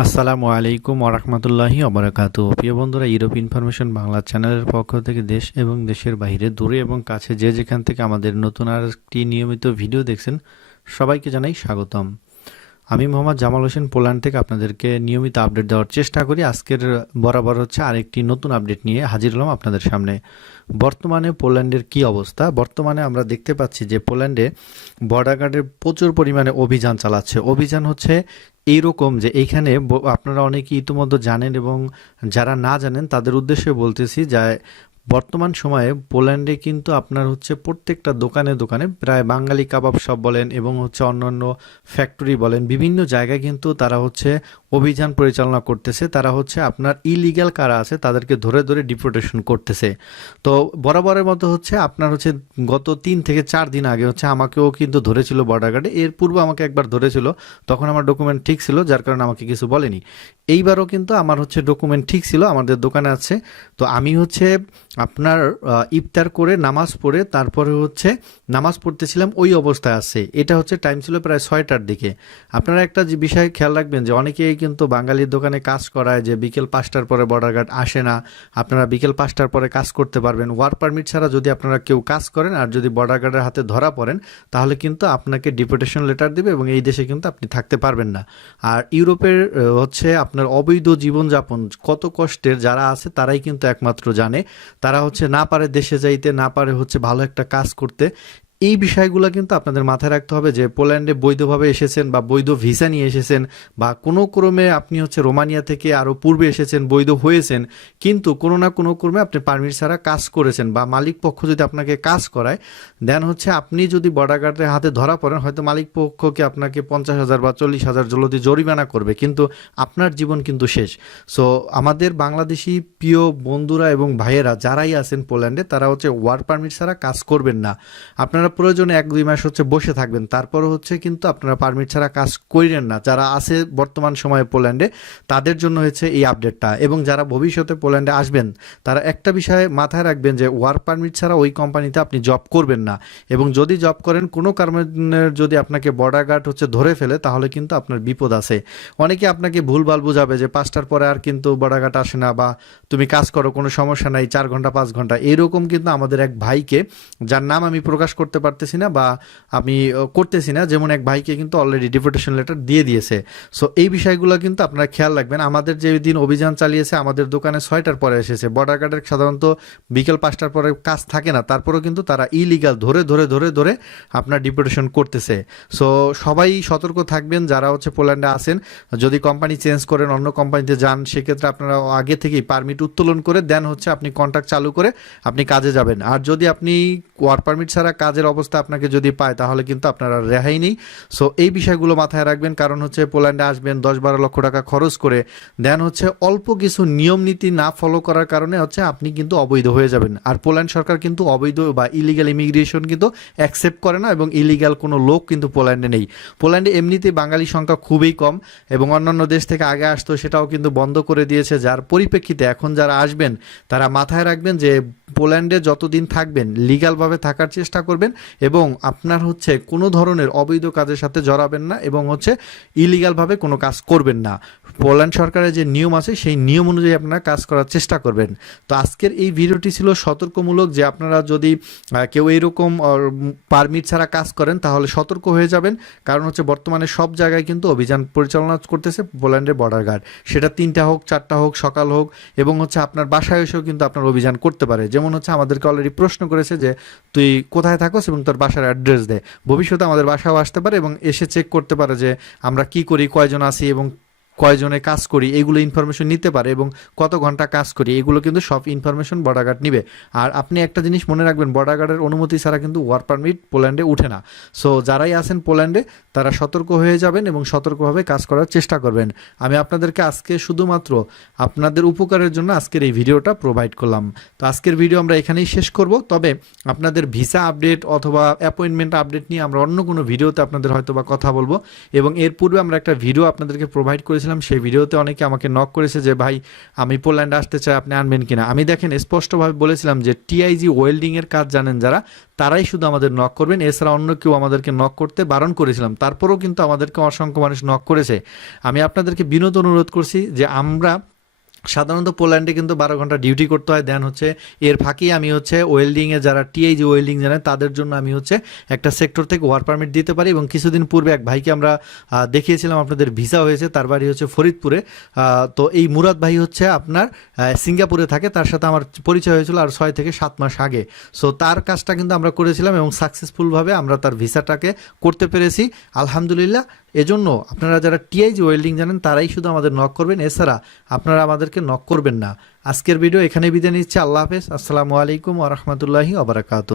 আসসালামু আলাইকুম ওরহমতুল্লাহি ওবরাকাতু। প্রিয় বন্ধুরা, ইউরোপ ইনফরমেশন বাংলা চ্যানেলের পক্ষ থেকে দেশ এবং দেশের বাইরে, দূরে এবং কাছে যে যেখান থেকে আমাদের নতুন আর একটি নিয়মিত ভিডিও দেখছেন, সবাইকে জানাই স্বাগতম। আমি মোহাম্মদ জামাল হোসেন, পোল্যান্ড থেকে আপনাদেরকে নিয়মিত আপডেট দেওয়ার চেষ্টা করি। আজকের বরাবর হচ্ছে আরেকটি নতুন আপডেট নিয়ে হাজির হলাম আপনাদের সামনে। বর্তমানে পোল্যান্ডের কি অবস্থা? বর্তমানে আমরা দেখতে পাচ্ছি যে পোল্যান্ডে বর্ডার গার্ডের প্রচুর পরিমাণে অভিযান চালাচ্ছে। অভিযান হচ্ছে এইরকম যে এইখানে আপনারা অনেকেই ইতিমধ্যে জানেন, এবং যারা না জানেন তাদের উদ্দেশ্যে বলতেছি যে বর্তমান সময়ে পোল্যান্ডে কিন্তু আপনার হচ্ছে প্রত্যেকটা দোকানে দোকানে প্রায় বাঙালি কাবাব শপ বলেন এবং হচ্ছে অন্যান্য ফ্যাক্টরি বলেন, বিভিন্ন জায়গায় কিন্তু তারা হচ্ছে অভিযান পরিচালনা করতেছে। তারা হচ্ছে আপনার ইলিগ্যাল কারা আছে তাদেরকে ধরে ধরে ডিপোর্টেশন করতেছে। তো বরাবরের মতো হচ্ছে আপনার হচ্ছে গত 3 থেকে 4 দিন আগে হচ্ছে আমাকেও কিন্তু ধরেছিল বর্ডার গার্ডে। এর পূর্বে আমাকে একবার ধরেছিল, তখন আমার ডকুমেন্ট ঠিক ছিল, যার কারণে আমাকে কিছু বলেনি। এইবারও কিন্তু আমার হচ্ছে ডকুমেন্ট ঠিক ছিল, আমাদের দোকানে আছে। তো আমি হচ্ছে আপনার ইফতার করে নামাজ পড়ে তারপরে হচ্ছে নামাজ পড়তেছিলাম, ওই অবস্থায় আছে। এটা হচ্ছে টাইম ছিল প্রায় 6টার দিকে। আপনারা একটা যে বিষয় খেয়াল রাখবেন যে অনেকেই কিন্তু বাঙালির দোকানে কাজ করায় যে বিকেল 5টার পরে বর্ডার গার্ড আসে না, আপনারা বিকেল 5টার পরে কাজ করতে পারবেন। ওয়ার্ক পারমিট ছাড়া যদি আপনারা কেউ কাজ করেন আর যদি বর্ডার গার্ডের হাতে ধরা পড়েন, তাহলে কিন্তু আপনাকে ডিপোর্টেশন লেটার দেবে এবং এই দেশে কিন্তু আপনি থাকতে পারবেন না। আর ইউরোপের হচ্ছে আপনার অবৈধ জীবনযাপন কত কষ্টের, যারা আছে তারাই কিন্তু একমাত্র জানে। তারা হচ্ছে না পারে দেশে যাইতে, না পারে হচ্ছে ভালো একটা কাজ করতে। এই বিষয়গুলো কিন্তু আপনাদের মাথায় রাখতে হবে যে পোল্যান্ডে বৈধভাবে এসেছেন বা বৈধ ভিসা নিয়ে এসেছেন, বা কোনো ক্রমে আপনি হচ্ছে রোমানিয়া থেকে আরও পূর্বে এসেছেন, বৈধ হয়েছেন, কিন্তু কোনো না কোনো ক্রমে আপনি পারমিট ছাড়া কাজ করেছেন, বা মালিক পক্ষ যদি আপনাকে কাজ করায়, দেন হচ্ছে আপনি যদি বর্ডার গার্ডের হাতে ধরা পড়েন, হয়তো মালিক পক্ষকে আপনাকে 50,000 বা 40,000 যদি জরিমানা করবে, কিন্তু আপনার জীবন কিন্তু শেষ। সো আমাদের বাংলাদেশি প্রিয় বন্ধুরা এবং ভাইয়েরা যারাই আছেন পোল্যান্ডে, তারা হচ্ছে ওয়ার্ক পারমিট ছাড়া কাজ করবেন না। আপনারা প্রয়োজনে 1-2 মাস হচ্ছে বসে থাকবেন, তারপরও হচ্ছে কিন্তু আপনারা পারমিট ছাড়া কাজ করেন না। যারা আছে বর্তমান সময়ে পোল্যান্ডে, তাদের জন্য হচ্ছে এই আপডেটটা। এবং যারা ভবিষ্যতে পোল্যান্ডে আসবেন, তারা একটা বিষয়ে মাথায় রাখবেন যে ওয়ার্ক পারমিট ছাড়া ওই কোম্পানিতে আপনি জব করবেন না। এবং যদি জব করেন, কোনো কারণে যদি আপনাকে বর্ডার গার্ড হচ্ছে ধরে ফেলে, তাহলে কিন্তু আপনার বিপদ আছে। অনেকে আপনাকে ভুলভাল বুঝাবে যে 5টার পরে আর কিন্তু বর্ডার গার্ড আসে না, বা তুমি কাজ করো কোনো সমস্যা নাই, 4 ঘন্টা 5 ঘন্টা, এরকম কিন্তু আমাদের এক ভাইকে, যার নাম আমি প্রকাশ করতে পারতেছি না বা আমি করতেছি না, যেমন এক ভাইকে কিন্তু অলরেডি ডিপোর্টেশন লেটার দিয়ে দিয়েছে। সো এই বিষয়গুলো কিন্তু আপনারা খেয়াল রাখবেন। আমাদের যে দিন অভিযান চালিয়েছে, আমাদের দোকানে 6টার পরে এসেছে। বর্ডার গার্ডের সাধারণত বিকেল 5টার পরে কাজ থাকে না, তারপরেও কিন্তু তারা ইলিগাল ধরে ধরে ধরে ধরে আপনার ডিপোর্টেশন করতেছে। সো সবাই সতর্ক থাকবেন যারা হচ্ছে পোল্যান্ডে আসেন। যদি কোম্পানি চেঞ্জ করেন, অন্য কোম্পানিতে যান, সেক্ষেত্রে আপনারা আগে থেকেই পারমিট উত্তোলন করে দেন হচ্ছে আপনি কন্ট্রাক্ট চালু করে আপনি কাজে যাবেন। আর যদি আপনি ওয়ার্ক পারমিট ছাড়া কাজের অবস্থা আপনাকে যদি পায়, তাহলে কিন্তু আপনারা রেহাই নেই। সো এই বিষয়গুলো মাথায় রাখবেন, কারণ হচ্ছে পোল্যান্ডে আসবেন 10-12 লক্ষ টাকা খরচ করে, দেন হচ্ছে অল্প কিছু নিয়ম নীতি না ফলো করার কারণে হচ্ছে আপনি কিন্তু অবৈধ হয়ে যাবেন। আর পোল্যান্ড সরকার কিন্তু অবৈধ বা ইলিগাল ইমিগ্রেশন কিন্তু অ্যাকসেপ্ট করে না, এবং ইলিগাল কোনো লোক কিন্তু পোল্যান্ডে নেই। পোল্যান্ডে এমনিতেই বাঙালি সংখ্যা খুবই কম, এবং অন্যান্য দেশ থেকে আগে আসতো সেটাও কিন্তু বন্ধ করে দিয়েছে। যার পরিপ্রেক্ষিতে এখন যারা আসবেন, তারা মাথায় রাখবেন যে পোল্যান্ডে যতদিন থাকবেন লিগালভাবে থাকার চেষ্টা করবেন, এবং আপনার হচ্ছে কোনো ধরনের অবৈধ কাজের সাথে জড়াবেন না, এবং হচ্ছে ইলিগালভাবে কোনো কাজ করবেন না। পোল্যান্ড সরকারের যে নিয়ম আছে সেই নিয়ম অনুযায়ী আপনারা কাজ করার চেষ্টা করবেন। তো আজকের এই ভিডিওটি ছিল সতর্কমূলক, যে আপনারা যদি কেউ এইরকম পারমিট ছাড়া কাজ করেন, তাহলে সতর্ক হয়ে যাবেন। কারণ হচ্ছে বর্তমানে সব জায়গায় কিন্তু অভিযান পরিচালনা করতেছে পোল্যান্ডের বর্ডার গার্ড। সেটা 3টা হোক, 4টা হোক, সকাল হোক, এবং হচ্ছে আপনার বাসায় এসেও কিন্তু আপনার অভিযান করতে পারে। যেমন হচ্ছে আমাদেরকে অলরেডি প্রশ্ন করেছে যে তুই কোথায় থাকোস এবং তোর বাসার অ্যাড্রেস দে। ভবিষ্যতে আমাদের বাসাও আসতে পারে এবং এসে চেক করতে পারে যে আমরা কি করি, কয়জন আছি এবং কয়জনে কাজ করি, এগুলো ইনফরমেশন নিতে পারে, এবং কত ঘন্টা কাজ করি, এগুলো কিন্তু সব ইনফরমেশন বর্ডার গার্ড নিবে। আর আপনি একটা জিনিস মনে রাখবেন, বর্ডার গার্ডের অনুমতি ছাড়া কিন্তু ওয়ার্ক পারমিট পোল্যান্ডে উঠে না। সো যারাই আছেন পোল্যান্ডে, তারা সতর্ক হয়ে যাবেন এবং সতর্কভাবে কাজ করার চেষ্টা করবেন। আমি আপনাদেরকে আজকে শুধুমাত্র আপনাদের উপকারের জন্য আজকের এই ভিডিওটা প্রোভাইড করলাম। তো আজকের ভিডিও আমরা এখানেই শেষ করব। তবে আপনাদের ভিসা আপডেট অথবা অ্যাপয়েন্টমেন্ট আপডেট নিয়ে আমরা অন্য কোনো ভিডিওতে আপনাদের হয়তো বা কথা বলবো, এবং এর পূর্বে আমরা একটা ভিডিও আপনাদেরকে প্রোভাইড করেছি করেছিলাম সেই ভিডিওতে অনেকে আমাকে নক করেছে যে ভাই আমি পোল্যান্ড আসতে চাই, আপনি আনবেন কিনা। আমি দেখেন স্পষ্টভাবে বলেছিলাম যে টিআইজি ওয়েল্ডিংয়ের কাজ জানেন যারা, তারাই শুধু আমাদের নক করবেন, এছাড়া অন্য কেউ আমাদেরকে নক করতে বারণ করেছিলাম। তারপরেও কিন্তু আমাদেরকে অসংখ্য মানুষ নক করেছে। আমি আপনাদেরকে বিনীত অনুরোধ করছি যে আমরা সাধারণত পোল্যান্ডে কিন্তু 12 ঘন্টা ডিউটি করতে হয়, দেন হচ্ছে এর ফাঁকি আমি হচ্ছে ওয়েল্ডিংয়ে যারা টিআইজি ওয়েল্ডিং জানে তাদের জন্য আমি হচ্ছে একটা সেক্টর থেকে ওয়ার্ক পারমিট দিতে পারি। এবং কিছুদিন পূর্বে এক ভাইকে আমরা দেখিয়েছিলাম, আপনাদের ভিসা হয়েছে, তার বাড়ি হচ্ছে ফরিদপুরে। তো এই মুরাদ ভাই হচ্ছে আপনার সিঙ্গাপুরে থাকে, তার সাথে আমার পরিচয় হয়েছিল আর 6 থেকে 7 মাস আগে। সো তার কাজটা কিন্তু আমরা করেছিলাম এবং সাকসেসফুলভাবে আমরা তার ভিসাটাকে করতে পেরেছি আলহামদুলিল্লাহ। এজন্য আপনারা যারা টিআইজি ওয়েল্ডিং জানেন তারাই শুধু আমাদের নক করবেন, এছাড়া আপনারা আমাদেরকে নক করবেন না। আজকের ভিডিও এখানে বিদায় নিচ্ছে। আল্লাহ হাফেজ, আসসালামু আলাইকুম ওয়া রাহমাতুল্লাহি ওয়া বারাকাতুহু।